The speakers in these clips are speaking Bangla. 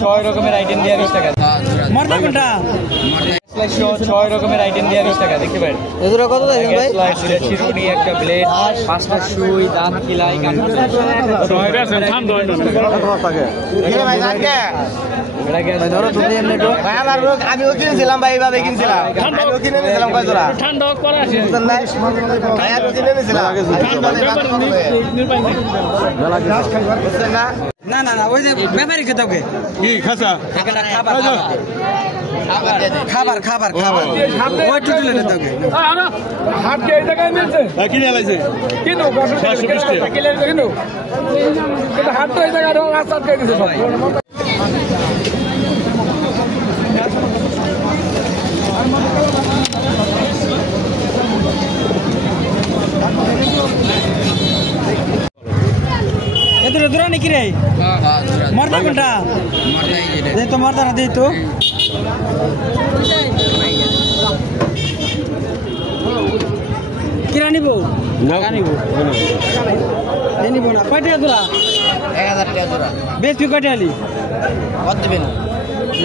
ছয় রকমের আইটেম দিয়ে 20 টাকা। মরদা কোনটা? 6 রকমের আইটেম দিয়ে 20 টাকা দেখতে পারেন। এগুলো কত দেন ভাই? চিরুনি, একটা ব্লেড, 5টা সুই, দাঁত কিলাই, আমিও কিনেছিলাম ভাই, এইভাবে কিনছিলাম। আমিও কিনে নিয়েছিলাম কয় জোড়া। না না না, ওই যে ব্যাপারী খেতে হবে কি খাসা খাবার খাবার খাবার খাবার ওই টুটুলে খেতে হবে। হাট কে এই জায়গায় মিলছে কিনে লাইছে কিনো 720 টাকা কিলো কিনো কিন্তু হাট তো এই জায়গায় রাস্তা কে দিছে সব। এদুরে দূরা নাকি রে? মরদা কোনটা? দে তো মরদা না, দে তো কিরা নিব? নিব না। কয়টা দূরা? 1000 টাকা জোড়া। বেশ তুই কয়টা আলি? কত দিবেন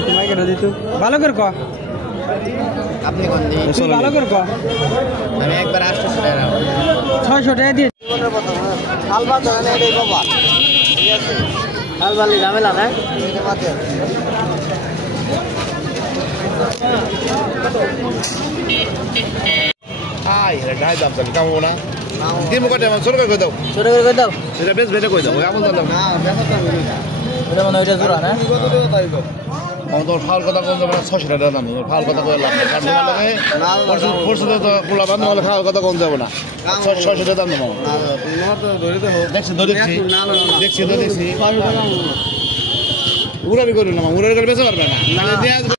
তোমাকে না দিত ভালো করে ক। আপনি কোন দিন? তুই ভালো করে ক। আমি একবার 800 টাকা 600 টাকা দিয়ে হালবা ধরে এটাই বাবা। ঠিক আছে হালবালি ঝামেলা না এটা মাঝে এটা গায়ে দাম চাবি কামো না দিন কয়টা আমার ছোট করে দাও, ছোট করে কই দাও। এটা বেশ বেটা কই দাও, আমল দাও না বেচা তো আমি এটা মনে ওইটা জোড়া না কত টাকা তাই গো। তোর ফাল কথা কোন যাবে 600 টাকা দাম, ফাল কথা কই লাভ নেই। কারণ লাগে পরশু তো পোলা বান্ধ হলে ফাল কথা কোন যাবে না, 600 টাকা দাম দেবো। দেখছি উড়াবি করুন না, উড়াবি করে বেঁচে পারবে না।